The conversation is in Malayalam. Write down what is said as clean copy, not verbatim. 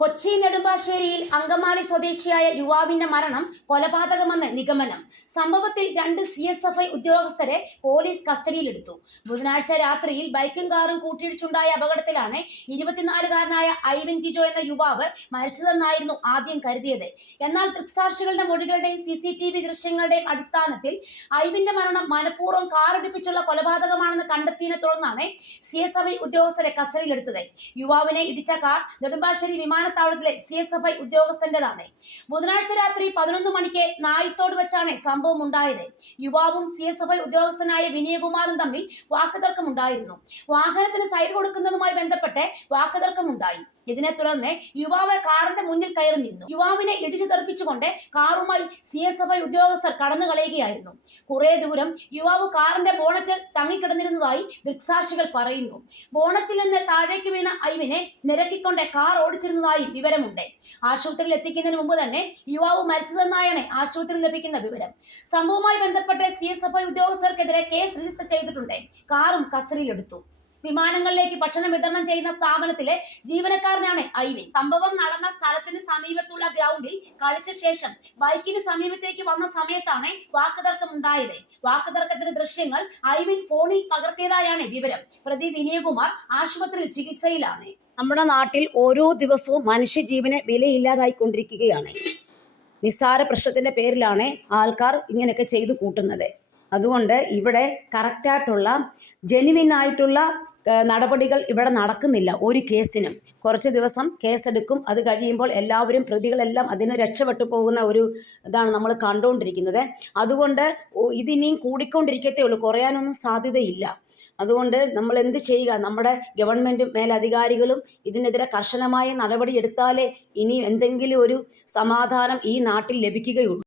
കൊച്ചി നെടുമ്പാശ്ശേരിയിൽ അങ്കമാലി സ്വദേശിയായ യുവാവിന്റെ മരണം കൊലപാതകമെന്ന് നിഗമനം. സംഭവത്തിൽ 2 CSFI ഉദ്യോഗസ്ഥരെ പോലീസ് കസ്റ്റഡിയിലെടുത്തു. ബുധനാഴ്ച രാത്രിയിൽ ബൈക്കും കാറും കൂട്ടിയിടിച്ചുണ്ടായ അപകടത്തിലാണ് 24-കാരനായ ഐവൻ ജിജോ എന്ന യുവാവ് മരിച്ചതെന്നായിരുന്നു ആദ്യം കരുതിയത്. എന്നാൽ ദൃക്സാക്ഷികളുടെ മൊഴികളുടെയും CCTV ദൃശ്യങ്ങളുടെയും അടിസ്ഥാനത്തിൽ ഐവിന്റെ മരണം മനഃപൂർവ്വം കാറിടിപ്പിച്ചുള്ള കൊലപാതകമാണെന്ന് കണ്ടെത്തിയതിനെ തുടർന്നാണ് CSFI ഉദ്യോഗസ്ഥരെ കസ്റ്റഡിയിലെടുത്തത്. യുവാവിനെ ഇടിച്ച കാർ നെടുമ്പാശ്ശേരി വിമാനത്താവളത്തിലെ CSFI ഉദ്യോഗസ്ഥന്റേതാണ്. ബുധനാഴ്ച രാത്രി 11 മണിക്ക് നായിത്തോട് വെച്ചാണ് സംഭവം ഉണ്ടായത്. യുവാവും CSFI ഉദ്യോഗസ്ഥനായ വിനയകുമാറും തമ്മിൽ വാക്കുതർക്കമുണ്ടായിരുന്നു. വാഹനത്തിന് സൈഡ് കൊടുക്കുന്നതുമായി ബന്ധപ്പെട്ട് വാക്കുതർക്കമുണ്ടായി. ഇതിനെ തുടർന്ന് യുവാവ് കാറിന്റെ മുന്നിൽ കയറി നിന്നു. യുവാവിനെ ഇടിച്ചു തെറിപ്പിച്ചുകൊണ്ട് കാറുമായി CSFI ഉദ്യോഗസ്ഥർ കടന്നു കളയുകയായിരുന്നു. കുറെ ദൂരം യുവാവ് കാറിന്റെ ബോണറ്റിൽ തങ്ങിക്കിടന്നിരുന്നതായി ദൃക്സാക്ഷികൾ പറയുന്നു. ബോണറ്റിൽ നിന്ന് താഴേക്ക് വീണ ഐവിനെ നിരക്കിക്കൊണ്ട് കാർ ഓടിച്ചിരുന്നതായി വിവരമുണ്ട്. ആശുപത്രിയിൽ എത്തിക്കുന്നതിന് മുമ്പ് തന്നെ യുവാവ് മരിച്ചതെന്നായാണ് ആശുപത്രിയിൽ ലഭിക്കുന്ന വിവരം. സംഭവവുമായി ബന്ധപ്പെട്ട് CSFI ഉദ്യോഗസ്ഥർക്കെതിരെ കേസ് രജിസ്റ്റർ ചെയ്തിട്ടുണ്ട്. കാറും കസ്റ്റഡിയിലെടുത്തു. വിമാനങ്ങളിലേക്ക് ഭക്ഷണം വിതരണം ചെയ്യുന്ന സ്ഥാപനത്തിലെ ജീവനക്കാരനാണ് ഐവിൻ. സംഭവം നടന്ന സ്ഥലത്തിന് സമീപത്തുള്ള ഗ്രൗണ്ടിൽ കളിച്ച ശേഷം ബൈക്കിന് സമീപത്തേക്ക് വന്ന സമയത്താണ് വാക്കുതർക്കം ഉണ്ടായത്. വാക്കുതർക്കത്തിന്റെ ദൃശ്യങ്ങൾ ഐവിൻ ഫോണിൽ പകർത്തിയതായാണ് വിവരം. പ്രതി വിനയകുമാർ ആശുപത്രിയിൽ ചികിത്സയിലാണ്. നമ്മുടെ നാട്ടിൽ ഓരോ ദിവസവും മനുഷ്യജീവന് വിലയില്ലാതായിക്കൊണ്ടിരിക്കുകയാണ്. നിസ്സാര പ്രശ്നത്തിന്റെ പേരിലാണ് ആൾക്കാർ ഇങ്ങനെയൊക്കെ ചെയ്തു കൂട്ടുന്നത്. അതുകൊണ്ട് ഇവിടെ കറക്റ്റായിട്ടുള്ള ജെനുവിനായിട്ടുള്ള നടപടികൾ ഇവിടെ നടക്കുന്നില്ല. ഒരു കേസിനും കുറച്ച് ദിവസം കേസെടുക്കും. അത് കഴിയുമ്പോൾ എല്ലാവരും പ്രതികളെല്ലാം അതിന് രക്ഷപ്പെട്ടു പോകുന്ന ഒരു ഇതാണ് നമ്മൾ കണ്ടുകൊണ്ടിരിക്കുന്നത്. അതുകൊണ്ട് ഇതിനിയും കൂടിക്കൊണ്ടിരിക്കത്തേ ഉള്ളൂ, കുറയാനൊന്നും സാധ്യതയില്ല. അതുകൊണ്ട് നമ്മൾ എന്ത് ചെയ്യുക? നമ്മുടെ ഗവൺമെൻറ് മേലധികാരികളും ഇതിനെതിരെ കർശനമായ നടപടി എടുത്താലേ ഇനി എന്തെങ്കിലും ഒരു സമാധാനം ഈ നാട്ടിൽ ലഭിക്കുകയുള്ളൂ.